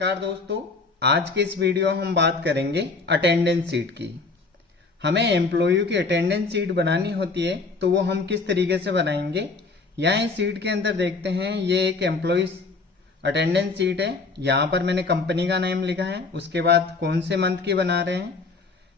नमस्कार दोस्तों, आज के इस वीडियो में हम बात करेंगे अटेंडेंस शीट की। हमें एम्प्लॉय की अटेंडेंस शीट बनानी होती है तो वो हम किस तरीके से बनाएंगे। यहाँ इस शीट के अंदर देखते हैं, ये एक एम्प्लॉय अटेंडेंस शीट है। यहाँ पर मैंने कंपनी का नेम लिखा है, उसके बाद कौन से मंथ की बना रहे हैं,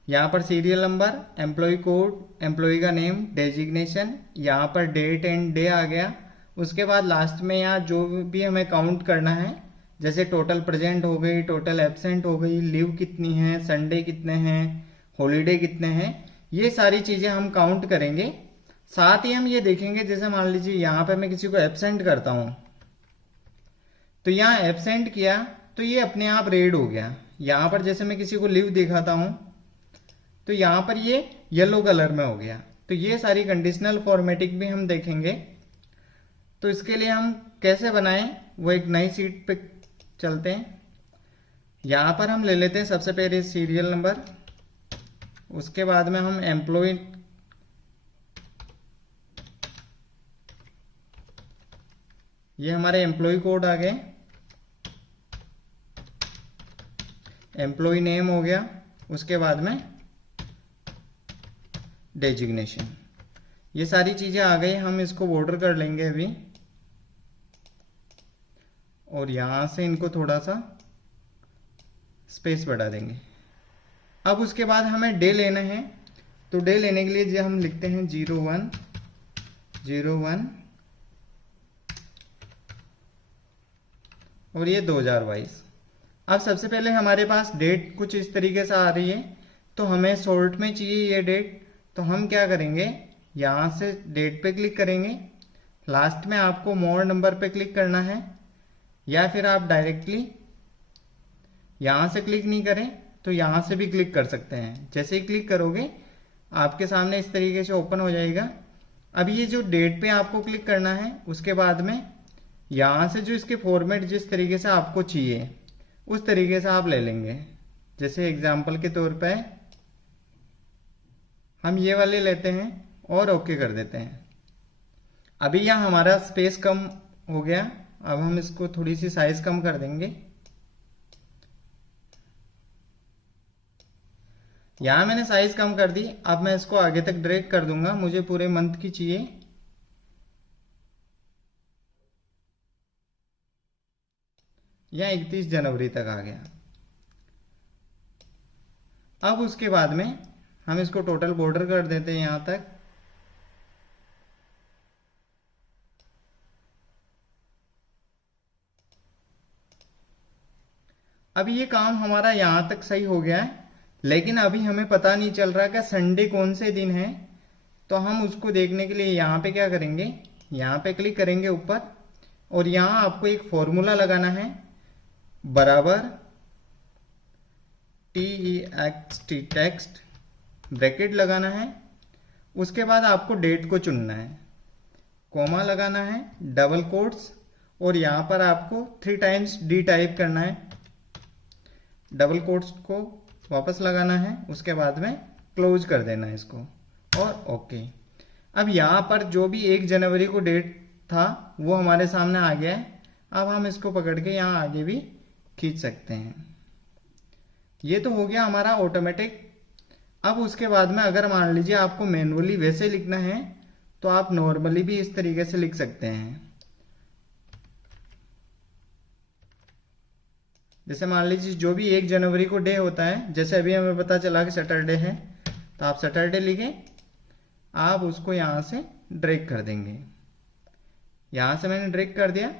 यहाँ पर serial number, employee code, employee का नेम, डेजिग्नेशन, यहाँ पर डेट एंड डे आ गया। उसके बाद लास्ट में यहाँ जो भी हमें काउंट करना है, जैसे टोटल प्रेजेंट हो गई, टोटल एब्सेंट हो गई, लीव कितनी है, संडे कितने हैं, हॉलीडे कितने हैं, ये सारी चीजें हम काउंट करेंगे। साथ ही हम ये देखेंगे, जैसे मान लीजिए यहाँ पर मैं किसी को एब्सेंट करता हूं, तो यहाँ एब्सेंट किया तो ये अपने आप रेड हो गया। यहाँ पर जैसे मैं किसी को लीव दिखाता हूं तो यहाँ पर ये येलो कलर में हो गया। तो ये सारी कंडीशनल फॉर्मेटिंग भी हम देखेंगे। तो इसके लिए हम कैसे बनाएं, वो एक नई शीट पे चलते हैं। यहाँ पर हम ले लेते हैं सबसे पहले सीरियल नंबर, उसके बाद में हम एम्प्लॉय, ये हमारे एम्प्लॉय कोड आ गए, एम्प्लॉय नेम हो गया, उसके बाद में डेजिग्नेशन, ये सारी चीजें आ गई। हम इसको बॉर्डर कर लेंगे अभी, और यहां से इनको थोड़ा सा स्पेस बढ़ा देंगे। अब उसके बाद हमें डे लेना है, तो डे लेने के लिए जो हम लिखते हैं 01/01 और ये 2022। अब सबसे पहले हमारे पास डेट कुछ इस तरीके से आ रही है, तो हमें शॉर्ट में चाहिए ये डेट। तो हम क्या करेंगे, यहां से डेट पे क्लिक करेंगे, लास्ट में आपको मोर नंबर पे क्लिक करना है, या फिर आप डायरेक्टली यहां से क्लिक नहीं करें तो यहां से भी क्लिक कर सकते हैं। जैसे ही क्लिक करोगे आपके सामने इस तरीके से ओपन हो जाएगा। अब ये जो डेट पे आपको क्लिक करना है, उसके बाद में यहां से जो इसके फॉर्मेट जिस तरीके से आपको चाहिए उस तरीके से आप ले लेंगे। जैसे एग्जाम्पल के तौर पे हम ये वाले लेते हैं और ओके कर देते हैं। अभी यहाँ हमारा स्पेस कम हो गया, अब हम इसको थोड़ी सी साइज कम कर देंगे। यहां मैंने साइज कम कर दी, अब मैं इसको आगे तक ड्रैग कर दूंगा, मुझे पूरे मंथ की चाहिए। यहां 31 जनवरी तक आ गया। अब उसके बाद में हम इसको टोटल बॉर्डर कर देते हैं यहां तक। अब ये काम हमारा यहां तक सही हो गया है, लेकिन अभी हमें पता नहीं चल रहा कि संडे कौन से दिन है। तो हम उसको देखने के लिए यहाँ पे क्या करेंगे, यहाँ पे क्लिक करेंगे ऊपर, और यहाँ आपको एक फॉर्मूला लगाना है, बराबर TEXT टेक्स्ट ब्रैकेट लगाना है। उसके बाद आपको डेट को चुनना है, कोमा लगाना है, डबल कोट्स, और यहाँ पर आपको 3 टाइम्स D टाइप करना है, डबल कोट्स को वापस लगाना है, उसके बाद में क्लोज कर देना है इसको, और ओके। अब यहाँ पर जो भी 1 जनवरी को डेट था वो हमारे सामने आ गया है। अब हम इसको पकड़ के यहाँ आगे भी खींच सकते हैं। ये तो हो गया हमारा ऑटोमेटिक। अब उसके बाद में अगर मान लीजिए आपको मैनुअली वैसे लिखना है तो आप नॉर्मली भी इस तरीके से लिख सकते हैं। जैसे मान लीजिए जो भी 1 जनवरी को डे होता है, जैसे अभी हमें पता चला कि सैटरडे है, तो आप सैटरडे लिखें, आप उसको यहां से ड्रैग कर देंगे। यहां से मैंने ड्रैग कर दिया,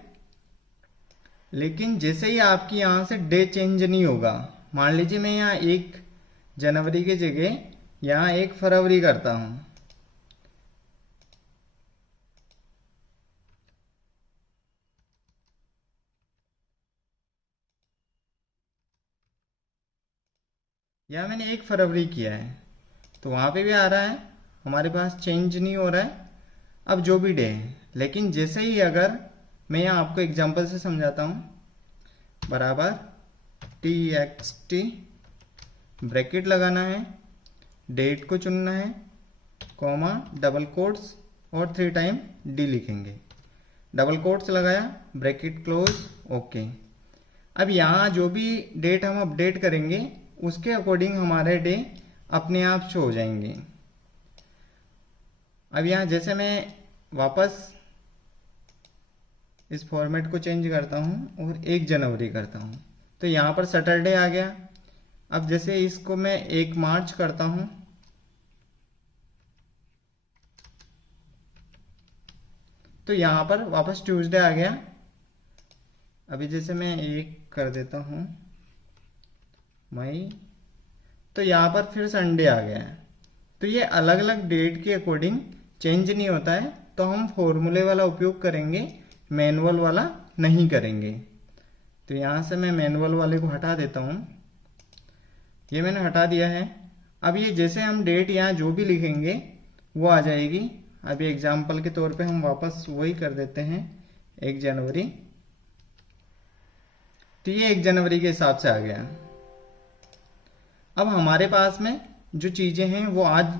लेकिन जैसे ही आपकी यहां से डे चेंज नहीं होगा, मान लीजिए मैं यहाँ 1 जनवरी की जगह यहाँ 1 फरवरी करता हूं, यहाँ मैंने 1 फरवरी किया है, तो वहां पे भी आ रहा है, हमारे पास चेंज नहीं हो रहा है अब जो भी डे है। लेकिन जैसे ही अगर मैं यहाँ आपको एग्जांपल से समझाता हूं, बराबर TXT ब्रैकेट लगाना है, डेट को चुनना है, कॉमा, डबल कोट्स और 3 टाइम D लिखेंगे, डबल कोट्स लगाया, ब्रैकेट क्लोज, ओके। अब यहाँ जो भी डेट हम अपडेट करेंगे उसके अकॉर्डिंग हमारे डे अपने आप शो हो जाएंगे। अब यहाँ जैसे मैं वापस इस फॉर्मेट को चेंज करता हूँ और 1 जनवरी करता हूँ तो यहाँ पर सैटरडे आ गया। अब जैसे इसको मैं 1 मार्च करता हूँ तो यहाँ पर वापस ट्यूसडे आ गया। अभी जैसे मैं 1 कर देता हूँ मई तो यहाँ पर फिर संडे आ गया है। तो ये अलग अलग डेट के अकॉर्डिंग चेंज नहीं होता है, तो हम फॉर्मूले वाला उपयोग करेंगे, मैनुअल वाला नहीं करेंगे। तो यहाँ से मैं मैनुअल वाले को हटा देता हूँ, ये मैंने हटा दिया है। अब ये जैसे हम डेट यहाँ जो भी लिखेंगे वो आ जाएगी। अभी एग्जाम्पल के तौर पे हम वापस वही कर देते हैं 1 जनवरी, तो ये 1 जनवरी के हिसाब से आ गया। अब हमारे पास में जो चीजें हैं वो आज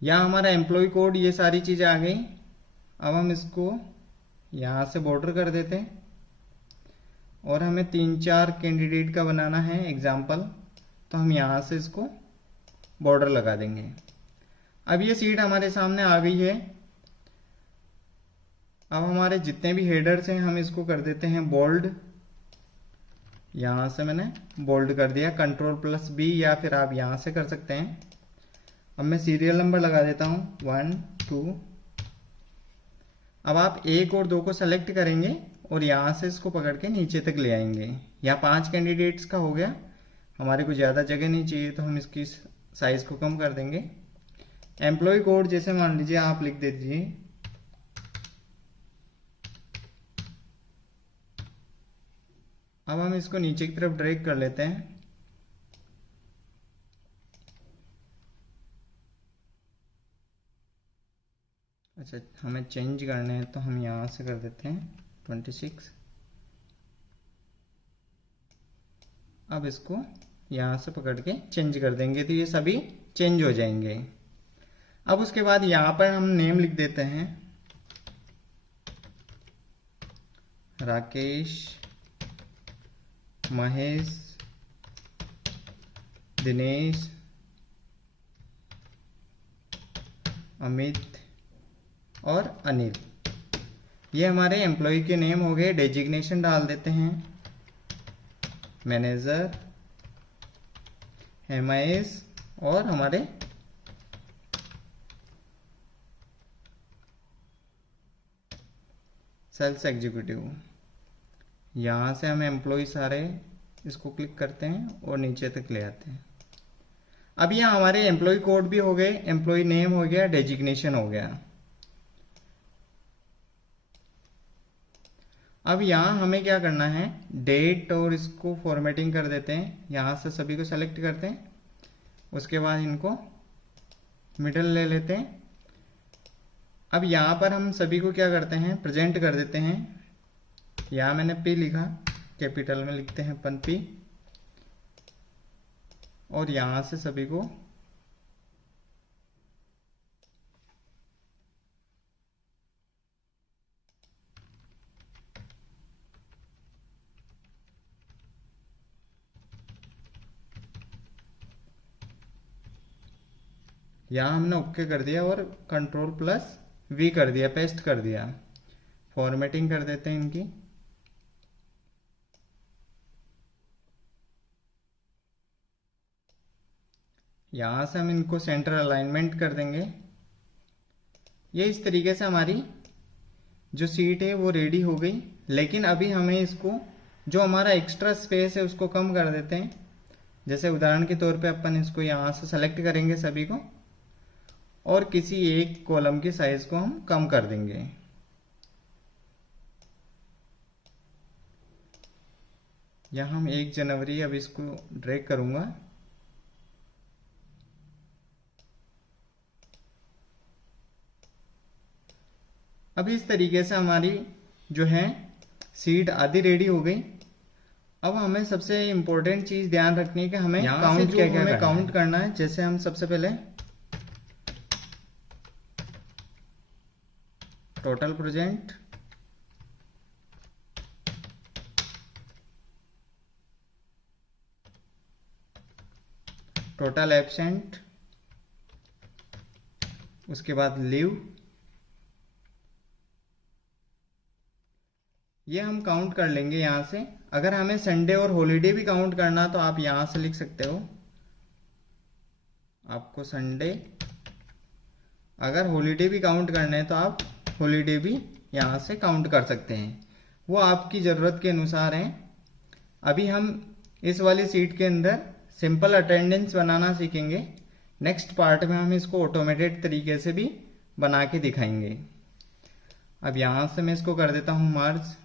यहाँ हमारा एम्प्लॉय कोड, ये सारी चीजें आ गई। अब हम इसको यहाँ से बॉर्डर कर देते हैं और हमें 3-4 कैंडिडेट का बनाना है एग्जाम्पल, तो हम यहाँ से इसको बॉर्डर लगा देंगे। अब ये सीट हमारे सामने आ गई है। अब हमारे जितने भी हेडर्स हैं हम इसको कर देते हैं बोल्ड। यहाँ से मैंने बोल्ड कर दिया, Ctrl+B या फिर आप यहाँ से कर सकते हैं। अब मैं सीरियल नंबर लगा देता हूँ 1 2। अब आप 1 और 2 को सेलेक्ट करेंगे और यहाँ से इसको पकड़ के नीचे तक ले आएंगे। यहाँ 5 कैंडिडेट्स का हो गया, हमारे को ज़्यादा जगह नहीं चाहिए तो हम इसकी साइज को कम कर देंगे। एम्प्लॉय कोड जैसे मान लीजिए आप लिख दीजिए अब हम इसको नीचे की तरफ ड्रैग कर लेते हैं। अच्छा, हमें चेंज करने हैं तो हम यहाँ से कर देते हैं 26। अब इसको यहाँ से पकड़ के चेंज कर देंगे तो ये सभी चेंज हो जाएंगे। अब उसके बाद यहाँ पर हम नेम लिख देते हैं राकेश, महेश, दिनेश, अमित और अनिल। ये हमारे एम्प्लॉय के नेम हो गए। डेजिग्नेशन डाल देते हैं मैनेजर, MIS और हमारे सेल्स एग्जीक्यूटिव। यहाँ से हम एम्प्लॉय सारे इसको क्लिक करते हैं और नीचे तक ले आते हैं। अब यहाँ हमारे एम्प्लॉय कोड भी हो गए, एम्प्लॉय नेम हो गया, डेजिग्नेशन हो गया। अब यहाँ हमें क्या करना है, डेट और इसको फॉर्मेटिंग कर देते हैं। यहाँ से सभी को सेलेक्ट करते हैं, उसके बाद इनको मिडल ले लेते हैं। अब यहाँ पर हम सभी को क्या करते हैं, प्रेजेंट कर देते हैं। यहाँ मैंने P लिखा, कैपिटल में लिखते हैं अपन P, और यहाँ से सभी को यहाँ हमने ओके कर दिया और Ctrl+V कर दिया, पेस्ट कर दिया। फॉर्मेटिंग कर देते हैं इनकी। यहाँ से हम इनको सेंटर अलाइनमेंट कर देंगे। ये इस तरीके से हमारी जो सीट है वो रेडी हो गई। लेकिन अभी हमें इसको, जो हमारा एक्स्ट्रा स्पेस है उसको कम कर देते हैं। जैसे उदाहरण के तौर पे अपन इसको यहाँ से सेलेक्ट करेंगे सभी को, और किसी एक कॉलम की साइज को हम कम कर देंगे। यहाँ हम 1 जनवरी अब इसको ड्रैग करूंगा। अब इस तरीके से हमारी जो है सीट आधी रेडी हो गई। अब हमें सबसे इम्पोर्टेंट चीज ध्यान रखनी है कि हमें काउंट क्या काउंट करना है। जैसे हम सबसे पहले टोटल प्रेजेंट, टोटल एब्सेंट, उसके बाद लीव, ये हम काउंट कर लेंगे यहाँ से। अगर हमें संडे और हॉलीडे भी काउंट करना तो आप यहाँ से लिख सकते हो, आपको संडे, अगर हॉलीडे भी काउंट करना है तो आप हॉलीडे भी यहाँ से काउंट कर सकते हैं, वो आपकी ज़रूरत के अनुसार है। अभी हम इस वाली सीट के अंदर सिंपल अटेंडेंस बनाना सीखेंगे। नेक्स्ट पार्ट में हम इसको ऑटोमेटेड तरीके से भी बना के दिखाएंगे। अब यहाँ से मैं इसको कर देता हूँ मर्ज।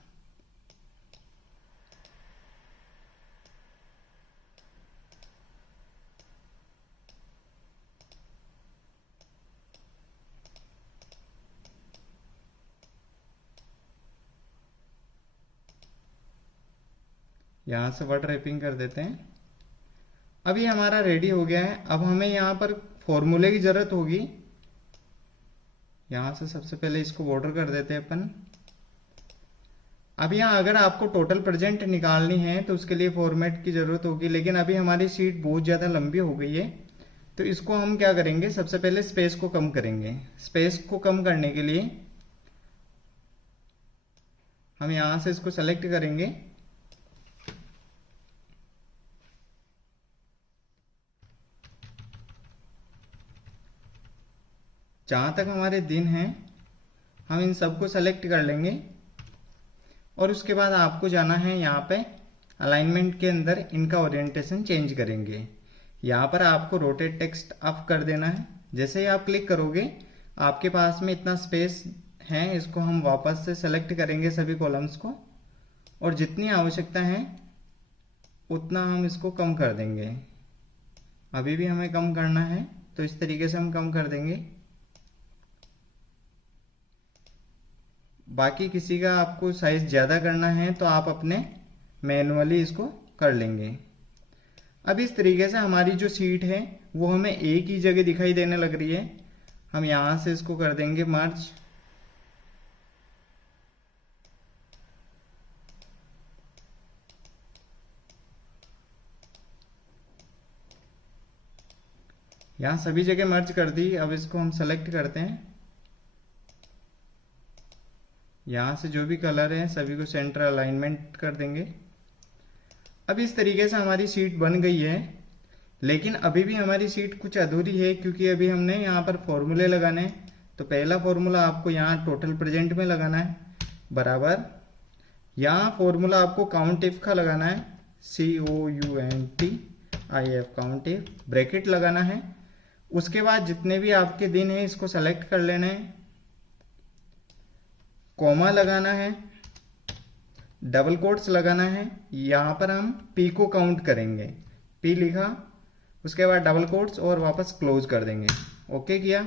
यहाँ से वर्ड रैपिंग कर देते हैं। अभी हमारा रेडी हो गया है। अब हमें यहाँ पर फॉर्मूले की जरूरत होगी। यहाँ से सबसे पहले इसको बॉर्डर कर देते हैं अपन। अब यहाँ अगर आपको टोटल प्रेजेंट निकालनी है तो उसके लिए फॉर्मेट की जरूरत होगी, लेकिन अभी हमारी शीट बहुत ज़्यादा लंबी हो गई है, तो इसको हम क्या करेंगे, सबसे पहले स्पेस को कम करेंगे। स्पेस को कम करने के लिए हम यहाँ से इसको सेलेक्ट करेंगे, जहाँ तक हमारे दिन हैं हम इन सबको सेलेक्ट कर लेंगे। और उसके बाद आपको जाना है यहाँ पे अलाइनमेंट के अंदर, इनका ओरिएंटेशन चेंज करेंगे। यहाँ पर आपको रोटेट टेक्स्ट अप कर देना है। जैसे ही आप क्लिक करोगे आपके पास में इतना स्पेस है, इसको हम वापस से सेलेक्ट करेंगे सभी कॉलम्स को, और जितनी आवश्यकता है उतना हम इसको कम कर देंगे। अभी भी हमें कम करना है तो इस तरीके से हम कम कर देंगे। बाकी किसी का आपको साइज ज़्यादा करना है तो आप अपने मैनुअली इसको कर लेंगे। अब इस तरीके से हमारी जो सीट है वो हमें एक ही जगह दिखाई देने लग रही है। हम यहाँ से इसको कर देंगे मर्ज। यहाँ सभी जगह मर्ज कर दी। अब इसको हम सेलेक्ट करते हैं, यहाँ से जो भी कलर है सभी को सेंटर अलाइनमेंट कर देंगे। अब इस तरीके से हमारी सीट बन गई है, लेकिन अभी भी हमारी सीट कुछ अधूरी है, क्योंकि अभी हमने यहाँ पर फॉर्मूले लगाने हैं। तो पहला फॉर्मूला आपको यहाँ टोटल प्रेजेंट में लगाना है, बराबर यहाँ फॉर्मूला आपको काउंट इफ का लगाना है, COUNTIF, काउंट इफ, ब्रैकेट लगाना है। उसके बाद जितने भी आपके दिन हैं इसको सेलेक्ट कर लेना है, कॉमा लगाना है, डबल कोट्स लगाना है। यहाँ पर हम P को काउंट करेंगे, P लिखा, उसके बाद डबल कोट्स और वापस क्लोज कर देंगे। ओके किया।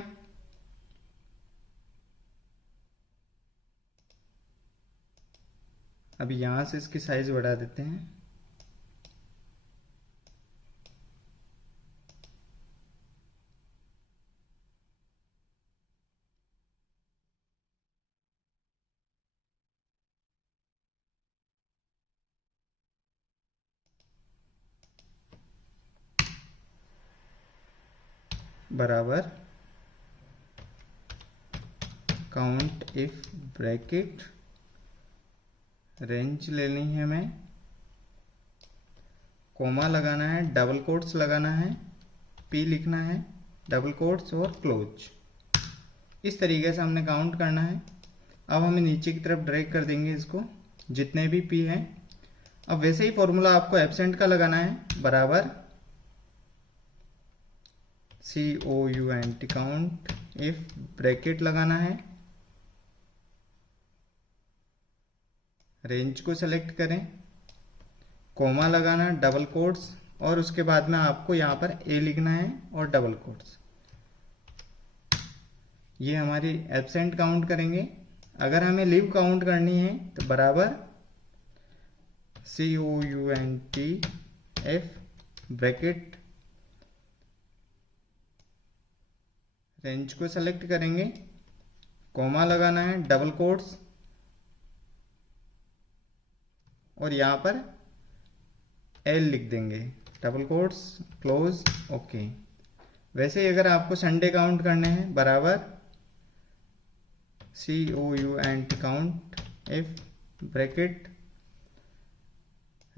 अभी यहाँ से इसकी साइज बढ़ा देते हैं। बराबर काउंट इफ ब्रैकेट, रेंज लेनी है हमें, कोमा लगाना है, डबल कोट्स लगाना है, P लिखना है, डबल कोट्स और क्लोज। इस तरीके से हमने काउंट करना है। अब हमें नीचे की तरफ ड्रैग कर देंगे इसको, जितने भी P हैं। अब वैसे ही फॉर्मूला आपको एब्सेंट का लगाना है, बराबर COUNT, काउंट इफ, ब्रैकेट लगाना है, रेंज को सेलेक्ट करें, कोमा लगाना, डबल कोट्स, और उसके बाद में आपको यहाँ पर A लिखना है और डबल कोट्स। ये हमारी एब्सेंट काउंट करेंगे। अगर हमें लीव काउंट करनी है तो बराबर COUNTF, ब्रैकेट, रेंज को सेलेक्ट करेंगे, कोमा लगाना है, डबल कोट्स, और यहाँ पर L लिख देंगे। Double quotes close okay. वैसे ही अगर आपको संडे काउंट करने हैं बराबर COUNT count if bracket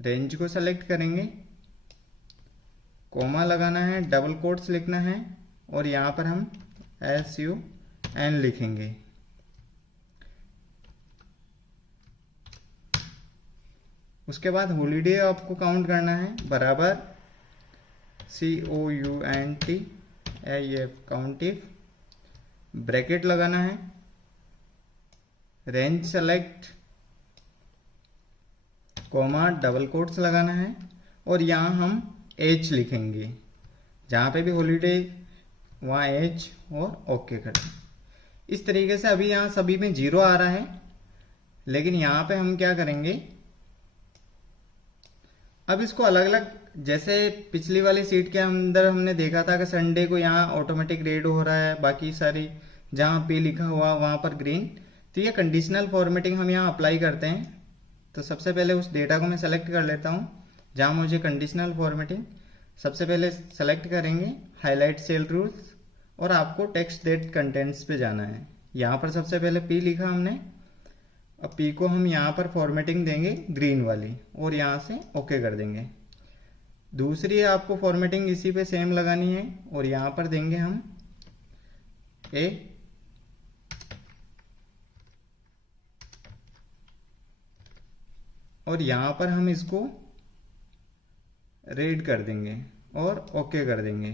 range को सेलेक्ट करेंगे, कोमा लगाना है, डबल कोट्स लिखना है और यहाँ पर हम SUN लिखेंगे। उसके बाद हॉलीडे आपको काउंट करना है बराबर COUNT IF count if bracket लगाना है, range select, comma double quotes लगाना है और यहाँ हम H लिखेंगे, जहाँ पे भी हॉलीडे वहाँ H और ओके कर दें। इस तरीके से अभी यहाँ सभी में 0 आ रहा है, लेकिन यहाँ पे हम क्या करेंगे, अब इसको अलग अलग, जैसे पिछली वाली सीट के अंदर हमने देखा था कि संडे को यहाँ ऑटोमेटिक रेड हो रहा है, बाकी सारी जहाँ पे लिखा हुआ वहाँ पर ग्रीन। तो ये कंडीशनल फॉर्मेटिंग हम यहाँ अप्लाई करते हैं। तो सबसे पहले उस डेटा को मैं सेलेक्ट कर लेता हूँ जहाँ मुझे कंडीशनल फॉर्मेटिंग, सबसे पहले सेलेक्ट करेंगे हाईलाइट सेल रूल्स और आपको टेक्स्ट दैट कंटेंट्स पे जाना है। यहाँ पर सबसे पहले P लिखा हमने, अब P को हम यहाँ पर फॉर्मेटिंग देंगे ग्रीन वाली और यहाँ से ओके कर देंगे। दूसरी आपको फॉर्मेटिंग इसी पे सेम लगानी है और यहाँ पर देंगे हम A और यहाँ पर हम इसको रेड कर देंगे और ओके कर देंगे।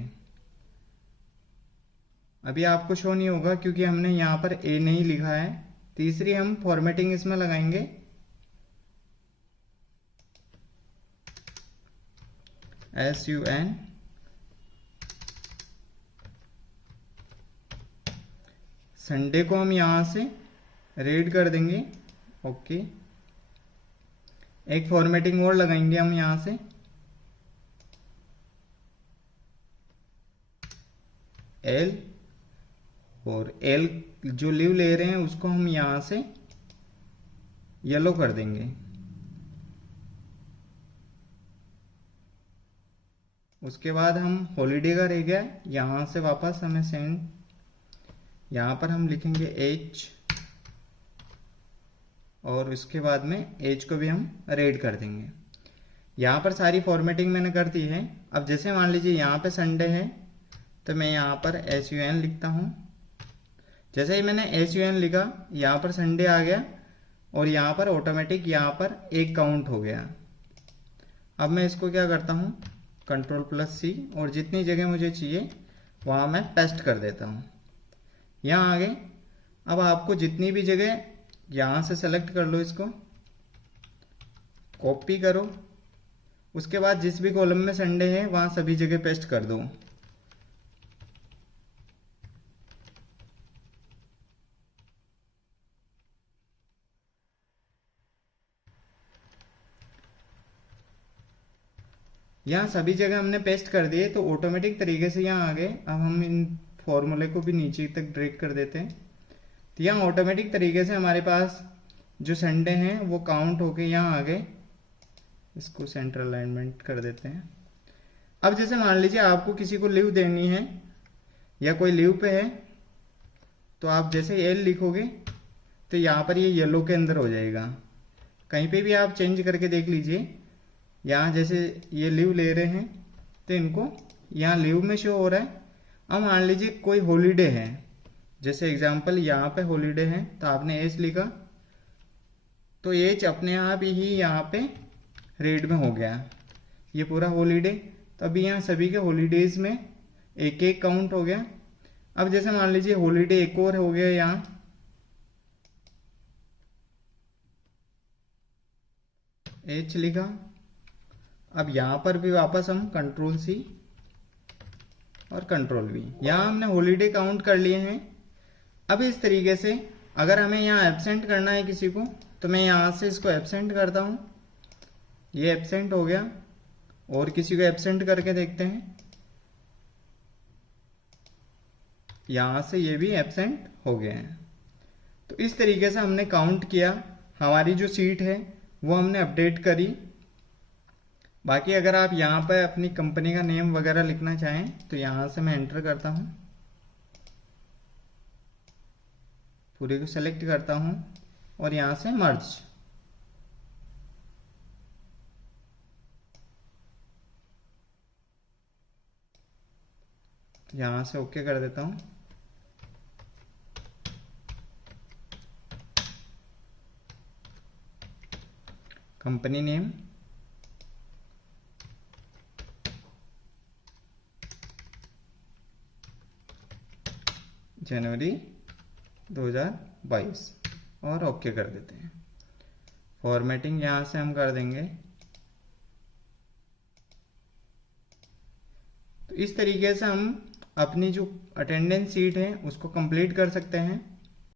अभी आपको शो नहीं होगा क्योंकि हमने यहाँ पर A नहीं लिखा है। तीसरी हम फॉर्मेटिंग इसमें लगाएंगे SUN, संडे को हम यहाँ से रेड कर देंगे ओके। एक फॉर्मेटिंग और लगाएंगे हम यहाँ से L, और L जो लीव ले रहे हैं उसको हम यहाँ से येलो कर देंगे। उसके बाद हम हॉलीडे का रह गया, यहाँ से वापस हमें सेंड, यहाँ पर हम लिखेंगे H और उसके बाद में H को भी हम रेड कर देंगे। यहाँ पर सारी फॉर्मेटिंग मैंने कर दी है। अब जैसे मान लीजिए यहाँ पे संडे है तो मैं यहाँ पर SUN लिखता हूँ। जैसे ही मैंने SUN लिखा यहाँ पर संडे आ गया और यहाँ पर ऑटोमेटिक यहाँ पर एक काउंट हो गया। अब मैं इसको क्या करता हूँ, Ctrl+C और जितनी जगह मुझे चाहिए वहाँ मैं पेस्ट कर देता हूँ। यहाँ आगे अब आपको जितनी भी जगह यहाँ से सेलेक्ट कर लो, इसको कॉपी करो, उसके बाद जिस भी कॉलम में संडे है वहाँ सभी जगह पेस्ट कर दो। यहाँ सभी जगह हमने पेस्ट कर दिए तो ऑटोमेटिक तरीके से यहाँ आ गए। अब हम इन फॉर्मूले को भी नीचे तक ड्रैग कर देते हैं तो यहाँ ऑटोमेटिक तरीके से हमारे पास जो संडे हैं वो काउंट होके यहाँ आ गए। इसको सेंटर अलाइनमेंट कर देते हैं। अब जैसे मान लीजिए आपको किसी को लीव देनी है या कोई लीव पे है तो आप जैसे L लिखोगे तो यहाँ पर ये येलो के अंदर हो जाएगा। कहीं पे भी आप चेंज करके देख लीजिए, यहाँ जैसे ये लीव ले रहे हैं तो इनको यहाँ लीव में शो हो रहा है। अब मान लीजिए कोई हॉलीडे है, जैसे एग्जांपल यहाँ पे हॉलीडे है तो आपने H लिखा तो H अपने आप ही यहाँ पे रेड में हो गया, ये पूरा हॉलीडे। तो अभी यहाँ सभी के हॉलीडेज में एक एक काउंट हो गया। अब जैसे मान लीजिए हॉलीडे एक और हो गया, यहाँ H लिखा। अब यहाँ पर भी वापस हम Ctrl+C और Ctrl+V, यहाँ हमने हॉलीडे काउंट कर लिए हैं। अब इस तरीके से अगर हमें यहाँ एब्सेंट करना है किसी को तो मैं यहाँ से इसको एब्सेंट करता हूँ, ये एब्सेंट हो गया। और किसी को एब्सेंट करके देखते हैं, यहाँ से ये भी एब्सेंट हो गया है। तो इस तरीके से हमने काउंट किया, हमारी जो सीट है वो हमने अपडेट करी। बाकी अगर आप यहाँ पर अपनी कंपनी का नेम वगैरह लिखना चाहें तो यहाँ से मैं एंटर करता हूँ, पूरे को सेलेक्ट करता हूँ और यहाँ से मर्ज। यहाँ से ओके कर देता हूँ। कंपनी नेम जनवरी 2022 और ओके कर देते हैं। फॉर्मेटिंग यहाँ से हम कर देंगे। तो इस तरीके से हम अपनी जो अटेंडेंस शीट है उसको कंप्लीट कर सकते हैं।